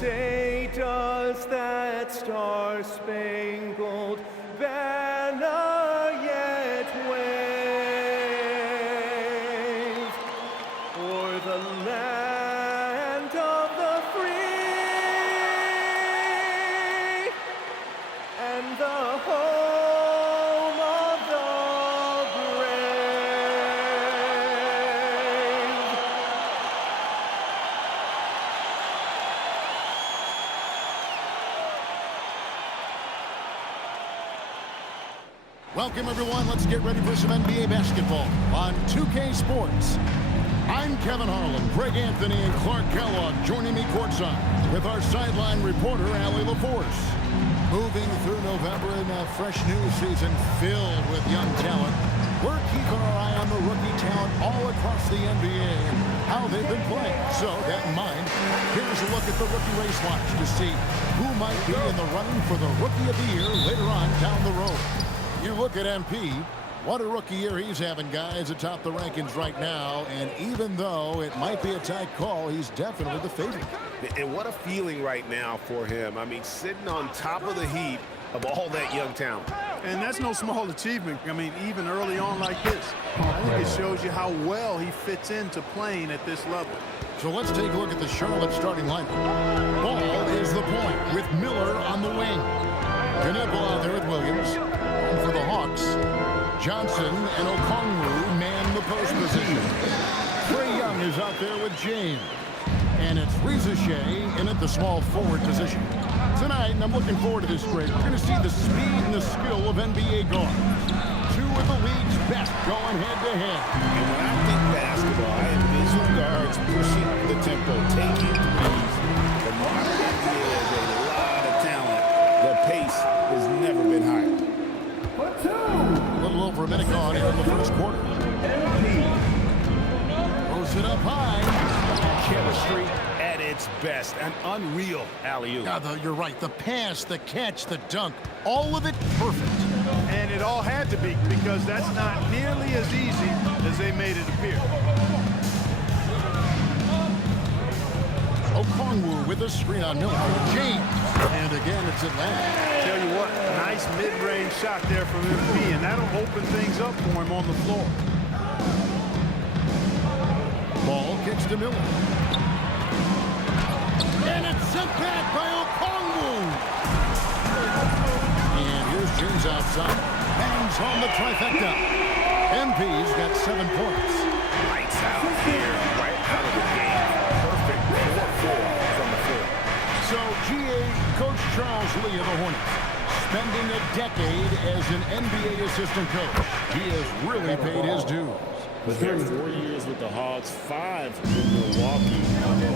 say, does that star-spangled banner yet wave o'er the land of the free and the home of the brave? Welcome, everyone. Let's get ready for some NBA basketball on 2K Sports. I'm Kevin Harlan, Greg Anthony, and Clark Kellogg joining me courtside with our sideline reporter, Allie LaForce. Moving through November in a fresh new season filled with young talent, we're keeping our eye on the rookie talent all across the NBA and how they've been playing. So, that in mind, here's a look at the rookie race watch to see who might be in the running for the Rookie of the Year later on down the road. You look at MP, what a rookie year he's having, guys, atop the rankings right now. And even though it might be a tight call, he's definitely the favorite. And what a feeling right now for him. I mean, sitting on top of the heap of all that young talent. And that's no small achievement. I mean, even early on like this, I think it shows you how well he fits into playing at this level. So let's take a look at the Charlotte starting lineup. Ball is the point with Miller on the wing. Knipple out there with Williams. And for the Hawks, Johnson and Okongwu man the post position. Trae Young is out there with James. And it's Reza Shea in at the small forward position. Tonight, and I'm looking forward to this break, we're going to see the speed and the skill of NBA guards. Two of the league's best going head-to-head. And when I think basketball, I envision guards pushing the tempo, taking threes. The modern NBA has a lot of talent. The pace has never been higher. A little over a minute gone here in the first quarter. Throws it up high. Chemistry at its best. An unreal alley-oop. You're right. The pass, the catch, the dunk, all of it perfect. And it all had to be, because that's not nearly as easy as they made it appear. Okongwu with a screen on Miller. James. And again, it's Atlanta. Tell you what, nice mid-range shot there from MP, and that'll open things up for him on the floor. Ball kicks to Miller. And it's sent back by Okongwu. And here's James outside. Bangs home the trifecta. MP's got 7 points. Lights out here, right out of the game. Perfect 4-4 from the floor. So, GA, Coach Charles Lee of the Hornets, spending a decade as an NBA assistant coach. He has really paid his dues. Was there 4 years with the Hawks, 5 with Milwaukee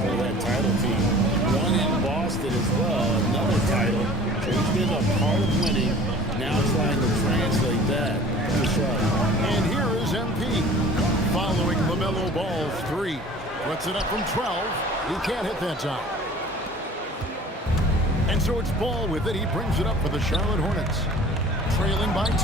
for that title team, 1 in Boston as well, another title. So he's been a part of winning, now trying to translate that to Charlotte. And here is MP, following LaMelo Ball's 3. Puts it up from 12. He can't hit that time. And so it's Ball with it. He brings it up for the Charlotte Hornets. Trailing by 2.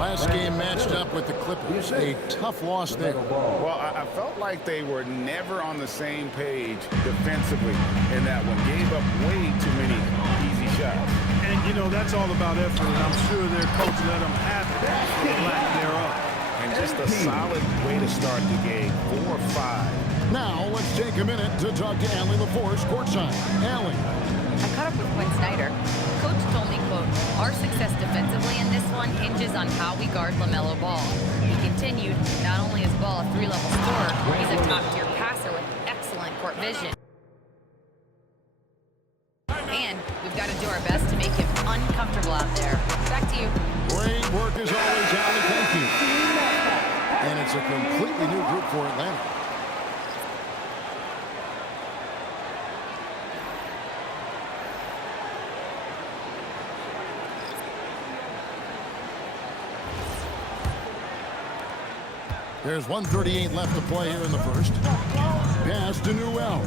Last game matched up with the Clippers. A tough loss there. Well, I felt like they were never on the same page defensively in that one. Gave up way too many easy shots. And, you know, that's all about effort, and I'm sure their coach let them have it for the lack thereof. And just a solid way to start the game. 4-5. Now, let's take a minute to talk to Allie LaForce courtside. Allie. I caught up with Quinn Snyder. Coach told me, quote, our success defensively in this one hinges on how we guard LaMelo Ball. He continued, not only is Ball a 3-level scorer, he's a top-tier passer with excellent court vision. And we've got to do our best to make him uncomfortable out there. Back to you. Great work as always, Allie. Thank you. And it's a completely new group for Atlanta. There's 1:38 left to play here in the first. Pass to Newell.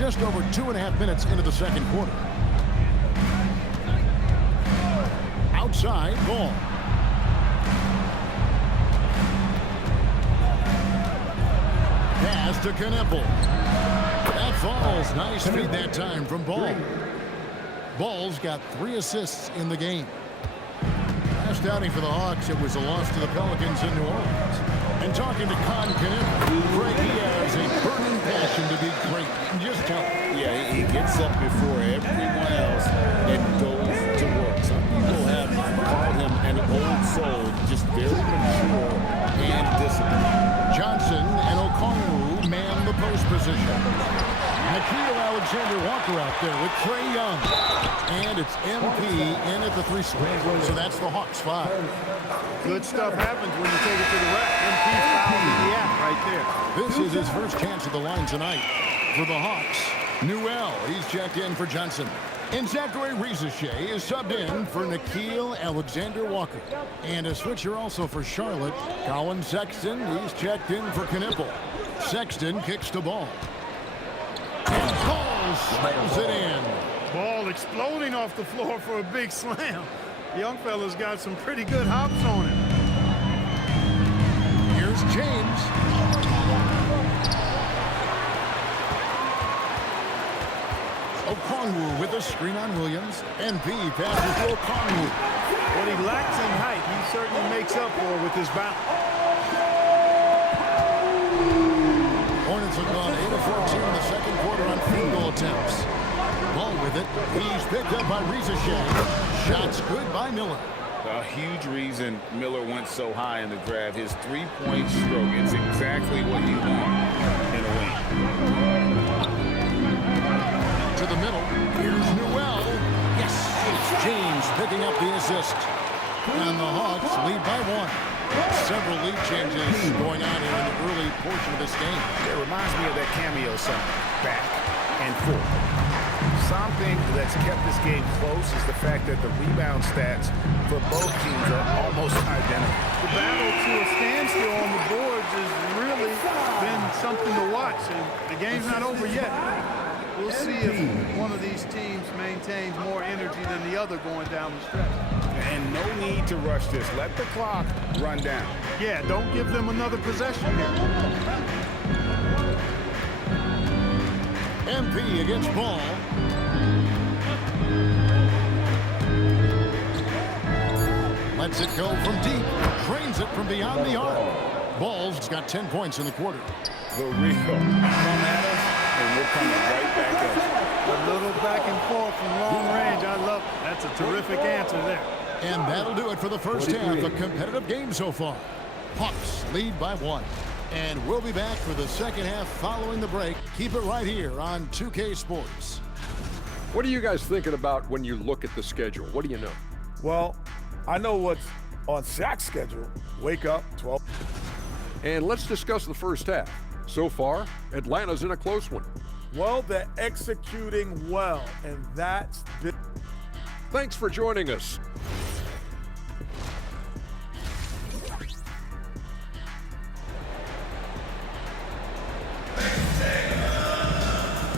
just over 2.5 minutes into the second quarter. Outside ball. Pass to Knippel. That falls. Nice feed that time from Ball. Ball's got 3 assists in the game. Last outing for the Hawks, it was a loss to the Pelicans in New Orleans. And talking to Knippel, Greg, he has a burning passion to be great. Just tell him. Yeah, he gets up before everyone else and goes to work. Some people have called him an old soul, just very mature and disciplined. Johnson and Okongwu man the post position. Nickeil Alexander-Walker out there with Trae Young. And it's MP in at the 3 spot. So that's the Hawks 5. Good stuff happens when you take it to the rack. MP fouled in the act right there. This is his first chance at the line tonight. For the Hawks, Newell, he's checked in for Johnson. And Zachary Rizachet is subbed in for Nickeil Alexander-Walker. And a switcher also for Charlotte, Colin Sexton, he's checked in for Knippel. Sexton kicks the ball. And Ball slams it in. Ball exploding off the floor for a big slam. Young fella's got some pretty good hops on him. Here's James. Okongwu with a screen on Williams. NP passes to Okongwu. What he lacks in height, he certainly makes up for with his bounce. Hornets have gone 8 of 14 in the second quarter on field goal attempts. Ball with it. He's picked up by Rizachet. Shots good by Miller. A huge reason Miller went so high in the draft. His three-point stroke. It's exactly what you want in a wing. To the middle. Here's Newell. Yes, it's James picking up the assist. And the Hawks lead by 1. Several lead changes going on here in the early portion of this game. It reminds me of that cameo song, back and forth. Something that's kept this game close is the fact that the rebound stats for both teams are almost identical. The battle to a standstill on the boards has really been something to watch, and the game's not over yet. We'll see if one of these teams maintains more energy than the other going down the stretch. And no need to rush this. Let the clock run down. Yeah, don't give them another possession here. MP against Ball. Lets it go from deep. Drains it from beyond the arc. Ball's got 10 points in the quarter. The real come at us, and we're coming right back at you. A little back and forth from long range. I love it. That's a terrific answer there. And that'll do it for the first half. A competitive game so far. Hawks lead by 1. And we'll be back for the second half following the break. Keep it right here on 2K Sports. What are you guys thinking about when you look at the schedule? What do you know? Well, I know what's on Shaq's schedule. Wake up, 12. And let's discuss the first half. So far, Atlanta's in a close one. Well, they're executing well, and that's big. Thanks for joining us.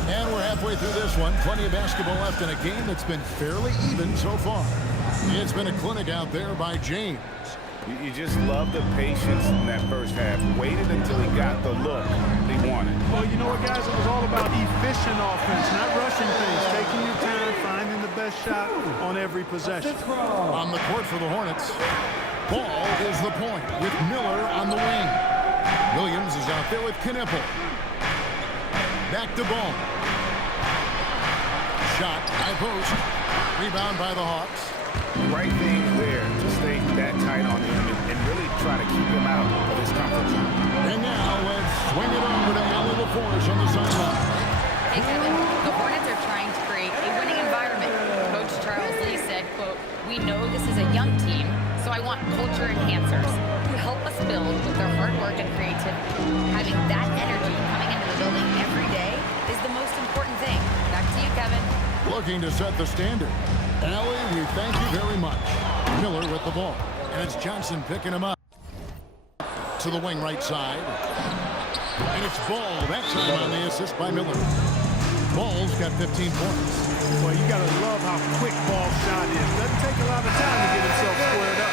And we're halfway through this one. Plenty of basketball left in a game that's been fairly even so far. It's been a clinic out there by James. You just love the patience in that first half. Waited until he got the look he wanted. Well, you know what, guys? It was all about efficient offense, not rushing things, taking your time, finding the best shot on every possession. On the court for the Hornets. Ball is the point with Miller on the wing. Williams is out there with Knippel. Back to Ball. Shot high post. Rebound by the Hawks. Right thing there to stay that tight on him and really try to keep him out of his comfort zone. And now let's swing it over to Allie LaForce on the sideline. Hey, Kevin, the Hornets are trying to create a winning environment. Coach Charles Lee said, quote, "We know this is a young team, so I want culture enhancers to help us build with their hard work and creativity. Having that energy coming into the building every day is the most important thing." Back to you, Kevin. Looking to set the standard. Allie, we thank you very much. Miller with the ball. And it's Johnson picking him up. To the wing right side. And it's Ball. That time on the assist by Miller. Ball's got 15 points. Well, you got to love how quick Ball shot is. Doesn't take a lot of time to get himself squared up.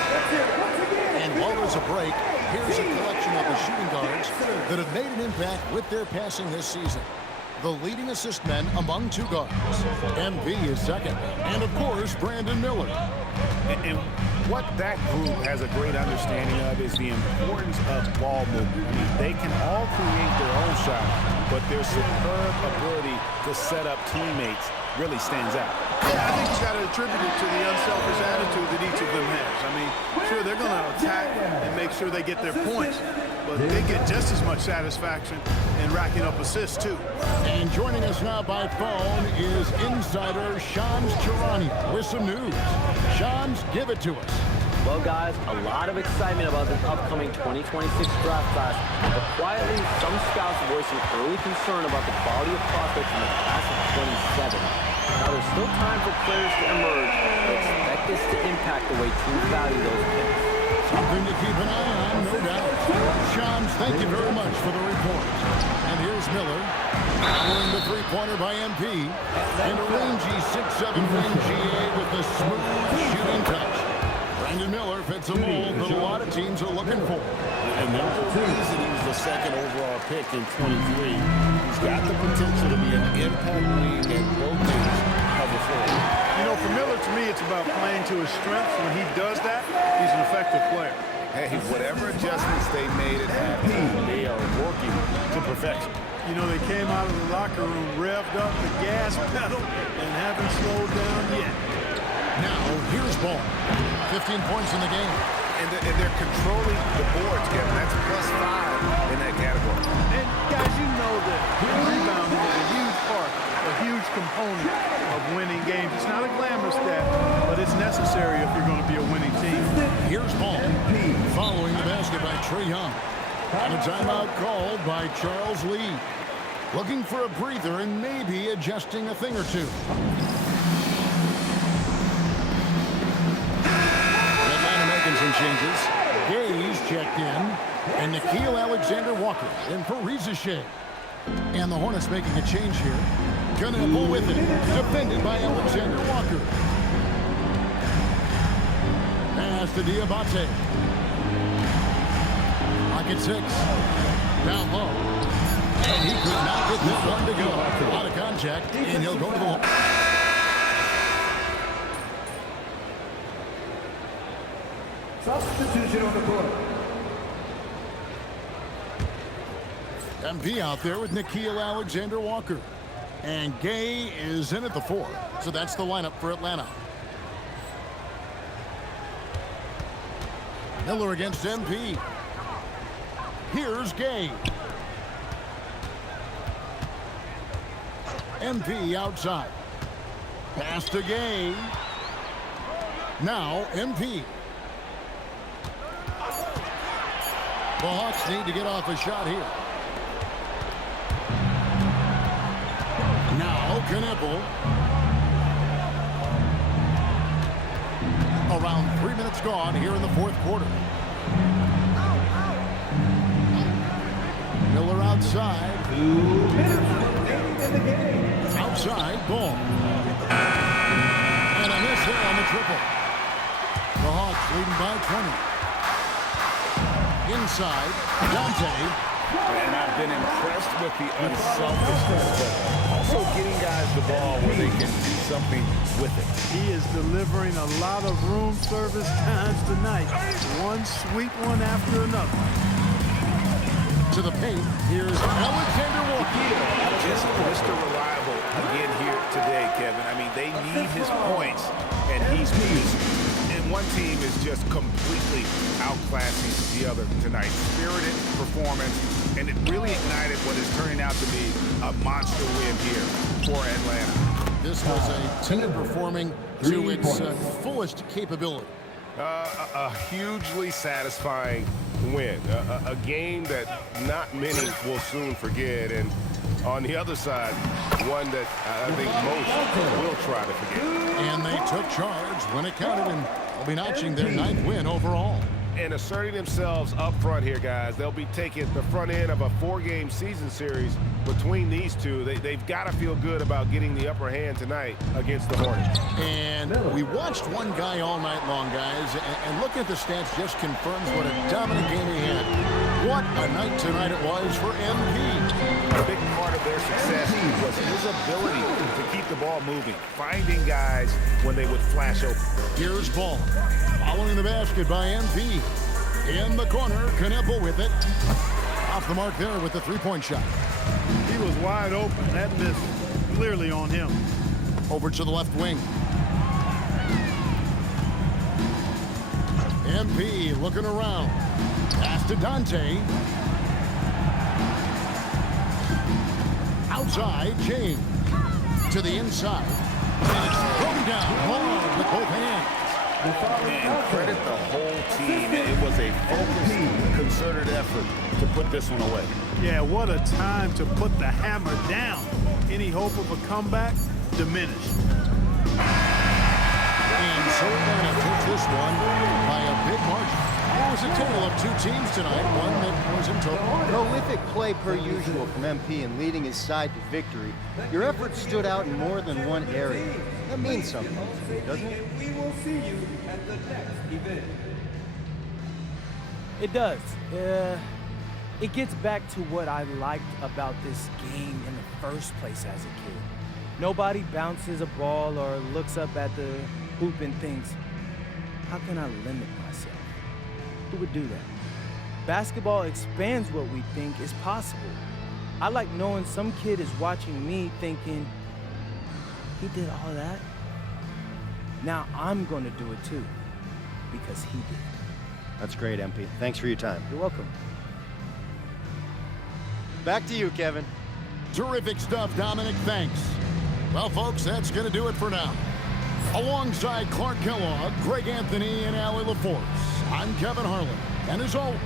And while there's a break, here's a collection of the shooting guards that have made an impact with their passing this season. The leading assist men among two guards. MV is second. And, of course, Brandon Miller. And what that group has a great understanding of is the importance of ball movement. I mean, they can all create their own shot, but their superb ability to set up teammates really stands out. Yeah, I think you got to attribute it to the unselfish attitude that each of them has. I mean, sure, they're going to attack and make sure they get their points, but they get just as much satisfaction in racking up assists, too. And joining us now by phone is insider Shams Charania with some news. Shams, give it to us. Well, guys, a lot of excitement about this upcoming 2026 draft class, but quietly, some scouts voicing early concern about the quality of prospects in the class of 27. Now, there's still time for players to emerge, but expect this to impact the way teams value those picks. Something to keep an eye on, no doubt. Shams, thank you very much for the report. And here's Miller, following the three-pointer by MP, and a rangy 6'7" wing GA with the smooth shooting touch. Brandon Miller fits a mold that a lot of teams are looking for. And there's a reason he was the second overall pick in 23. He's got the potential to be an impact wing and both things cover forward. You know, for Miller, to me, it's about playing to his strengths. When he does that, he's an effective player. Hey, whatever adjustments they made at halftime, They are working to perfection. You know, they came out of the locker room, revved up the gas pedal, and haven't slowed down yet. Now, here's Ball. 15 points in the game. and they're controlling the boards, Kevin. That's +5 in that category. And guys, you know that rebounding is a huge part, a huge component of winning games. It's not a glamour stat, but it's necessary if you're going to be a winning team. Here's Ball, following the basket by Trae Young. And a timeout called by Charles Lee. Looking for a breather and maybe adjusting a thing or two. Atlanta making some changes. Gay's checked in. And Nickeil Alexander-Walker in for Reza Shea. And the Hornets making a change here. Knebel with it. Defended by Alexander-Walker. Pass to Diabate. Pocket 6. Down low. And he could not get this one to go. Out of contact, and he'll go to the line. Substitution on the court. MP out there with Nickeil Alexander-Walker. And Gay is in at the 4. So that's the lineup for Atlanta. Miller against MP. Here's Gay. MP outside. Pass to Gay. Now MP. The Hawks need to get off a shot here. Now Knebel. Around 3 minutes gone here in the fourth quarter. Miller outside. 2 minutes remaining in the game. Outside, Ball. And a miss here on the triple. The Hawks leading by 20. Inside, Dante. And I've been impressed with the unselfishness, but also getting guys the ball where they can do something with it. He is delivering a lot of room service times tonight. One sweet one after another. To the paint, here's Alexander-Walker. Just Mr. Reliable again here today, Kevin. I mean, they need his points, and he's producing. And one team is just completely outclassing the other tonight. Spirited performance, and it really ignited what is turning out to be a monster win here for Atlanta. This was a team performing to its fullest capability. A hugely satisfying win. A game that not many will soon forget. And on the other side, one that I think most will try to forget. And they took charge when it counted, and will be notching their 9th win overall. and asserting themselves up front here, guys. They'll be taking the front end of a 4-game season series between these two. They've got to feel good about getting the upper hand tonight against the Hornets. And we watched one guy all night long, guys, and looking at the stats just confirms what a dominant game he had. What a night tonight it was for MP. A big part of their success was his ability to keep the ball moving, finding guys when they would flash open. Here's Ball. Following the basket by MP. In the corner, Kneppel with it. Off the mark there with the three-point shot. He was wide open. That miss clearly on him. Over to the left wing. MP looking around. Pass to Dante. Outside, James. To the inside. And it's thrown down hard with both hands. And credit the whole team. It was a focused, concerted effort to put this one away. Yeah, what a time to put the hammer down. Any hope of a comeback diminished. And so Atlanta took this one by a big margin. It was a tale of two teams tonight, one that was in total. Prolific play per usual from MP and leading his side to victory. Your efforts stood out in more than one area. That means something, doesn't it? We will see you at the next event. It does. It gets back to what I liked about this game in the first place as a kid. Nobody bounces a ball or looks up at the hoop and thinks, how can I limit myself? Who would do that? Basketball expands what we think is possible. I like knowing some kid is watching me thinking, he did all that? Now I'm going to do it too, because he did. That's great, MP. Thanks for your time. You're welcome. Back to you, Kevin. Terrific stuff, Dominic. Thanks. Well, folks, that's going to do it for now. Alongside Clark Kellogg, Greg Anthony, and Allie LaForce, I'm Kevin Harlan. And as always,